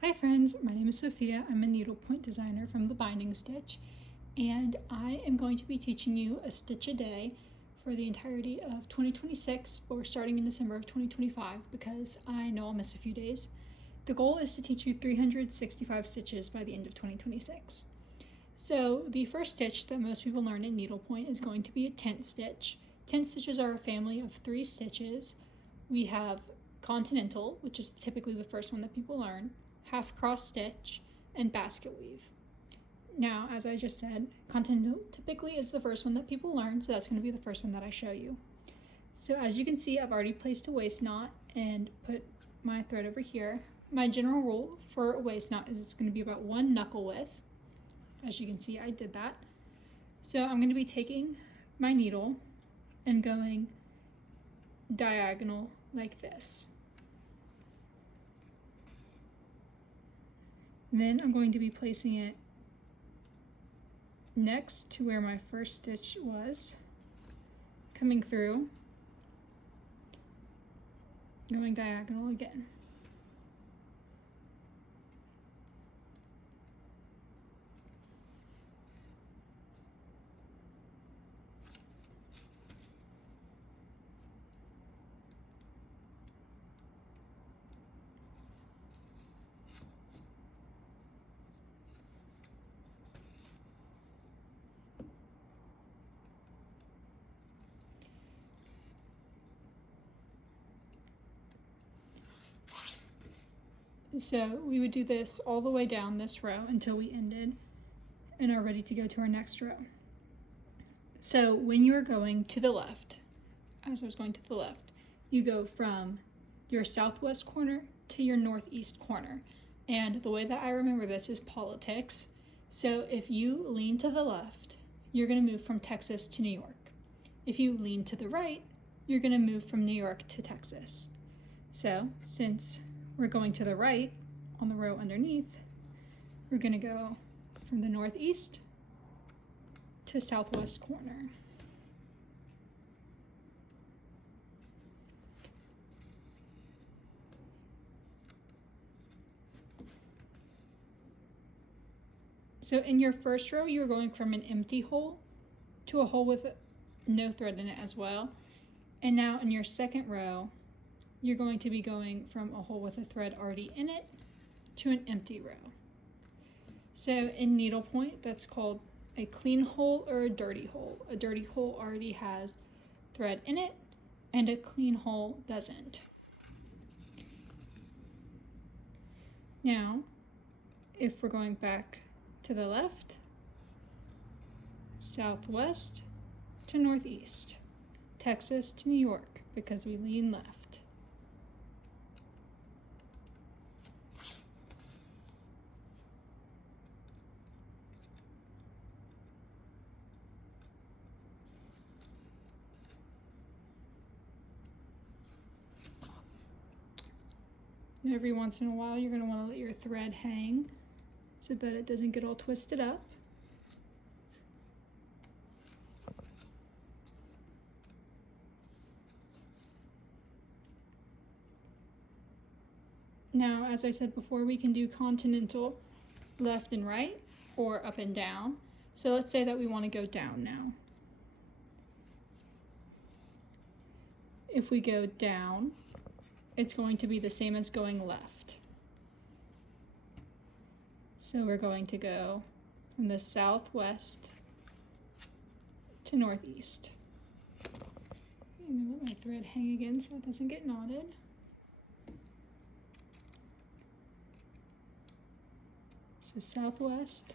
Hi friends, my name is Sophia. I'm a needlepoint designer from the Binding Stitch, and I am going to be teaching you a stitch a day for the entirety of 2026, but we're starting in December of 2025 because I know I'll miss a few days. The goal is to teach you 365 stitches by the end of 2026. So the first stitch that most people learn in needlepoint is going to be a tent stitch. Tent stitches are a family of 3 stitches. We have Continental, which is typically the first one that people learn, half cross stitch, and basket weave. Now, as I just said, Continental typically is the first one that people learn, so that's going to be the first one that I show you. So as you can see, I've already placed a waist knot and put my thread over here. My general rule for a waist knot is it's going to be about 1 knuckle width. As you can see, I did that. So I'm going to be taking my needle and going diagonal like this. Then I'm going to be placing it next to where my first stitch was, coming through, going diagonal again. So we would do this all the way down this row until we ended and are ready to go to our next row. So when you are going to the left, as I was going to the left, you go from your southwest corner to your northeast corner. And the way that I remember this is politics. So if you lean to the left, you're going to move from Texas to New York. If you lean to the right, you're going to move from New York to Texas. So since we're going to the right on the row underneath, we're going to go from the northeast to southwest corner. So in your first row, you're going from an empty hole to a hole with no thread in it as well. And now in your second row, you're going to be going from a hole with a thread already in it to an empty row. So in needlepoint, that's called a clean hole or a dirty hole. A dirty hole already has thread in it, and a clean hole doesn't. Now, if we're going back to the left, southwest to northeast, Texas to New York, because we lean left. Every once in a while, you're going to want to let your thread hang so that it doesn't get all twisted up. Now, as I said before, we can do continental left and right or up and down. So let's say that we want to go down now. If we go down, it's going to be the same as going left. So we're going to go from the southwest to northeast. I'm going to let my thread hang again so it doesn't get knotted. So southwest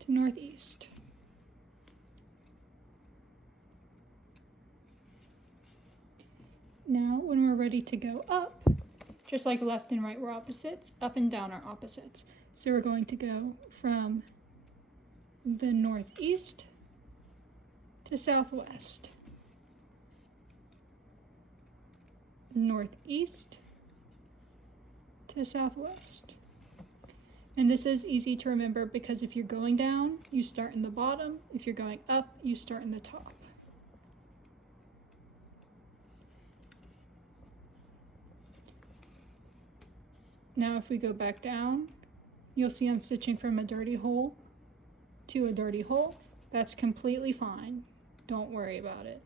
to northeast. Now, when we're ready to go up, just like left and right were opposites, up and down are opposites. So we're going to go from the northeast to southwest, northeast to southwest. And this is easy to remember because if you're going down, you start in the bottom. If you're going up, you start in the top. Now if we go back down, you'll see I'm stitching from a dirty hole to a dirty hole. That's completely fine. Don't worry about it.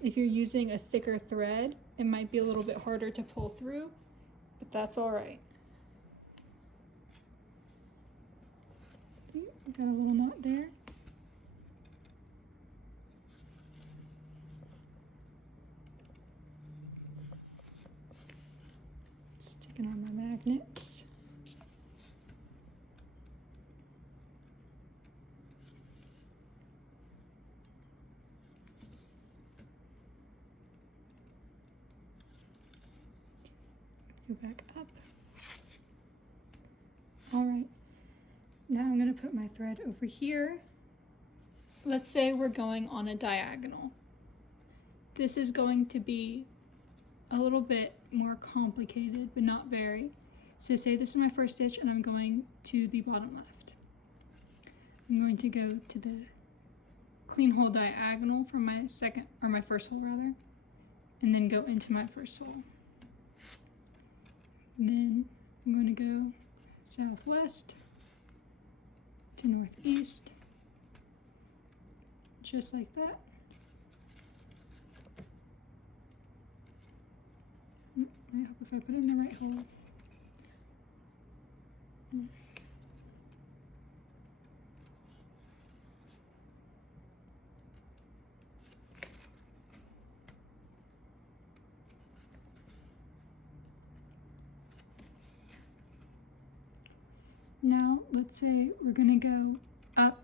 If you're using a thicker thread, it might be a little bit harder to pull through, but that's all right. Got a little knot there. Sticking on my magnets. Go back up. All right, now I'm going to put my thread over here. Let's say we're going on a diagonal. This is going to be a little bit more complicated, but not very. So say this is my first stitch and I'm going to the bottom left. I'm going to go to the clean hole diagonal from my second, or my first hole rather, and then go into my first hole. And then I'm going to go southwest to northeast, just like that. I hope if I put it in the right hole. Now, let's say we're going to go up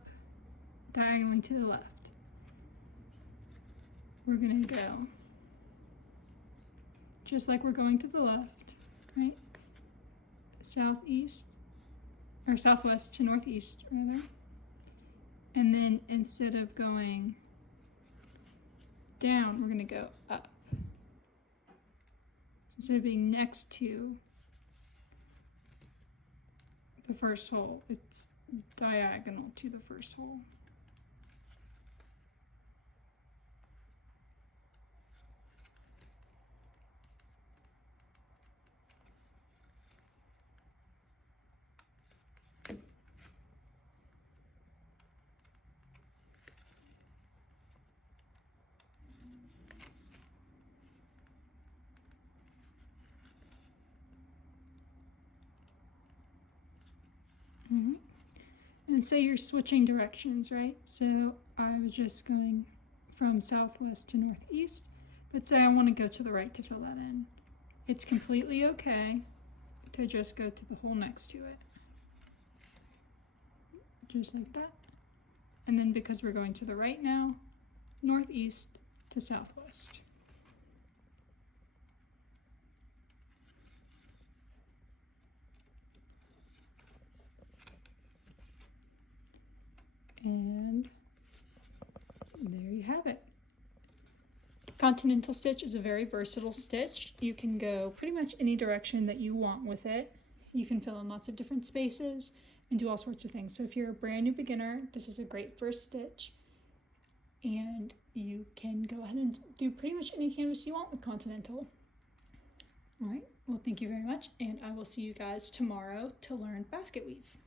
diagonally to the left. We're going to go just like we're going to the left, right? Southeast, or southwest to northeast, rather. And then instead of going down, we're going to go up. So instead of being next to the first hole, it's diagonal to the first hole. And say you're switching directions, right? So I was just going from southwest to northeast, but say I want to go to the right to fill that in. It's completely okay to just go to the hole next to it. Just like that. And then because we're going to the right now, northeast to southwest. And there you have it. Continental stitch is a very versatile stitch. You can go pretty much any direction that you want with it. You can fill in lots of different spaces and do all sorts of things. So if you're a brand new beginner, this is a great first stitch. And you can go ahead and do pretty much any canvas you want with Continental. All right, well, thank you very much, and I will see you guys tomorrow to learn basket weave.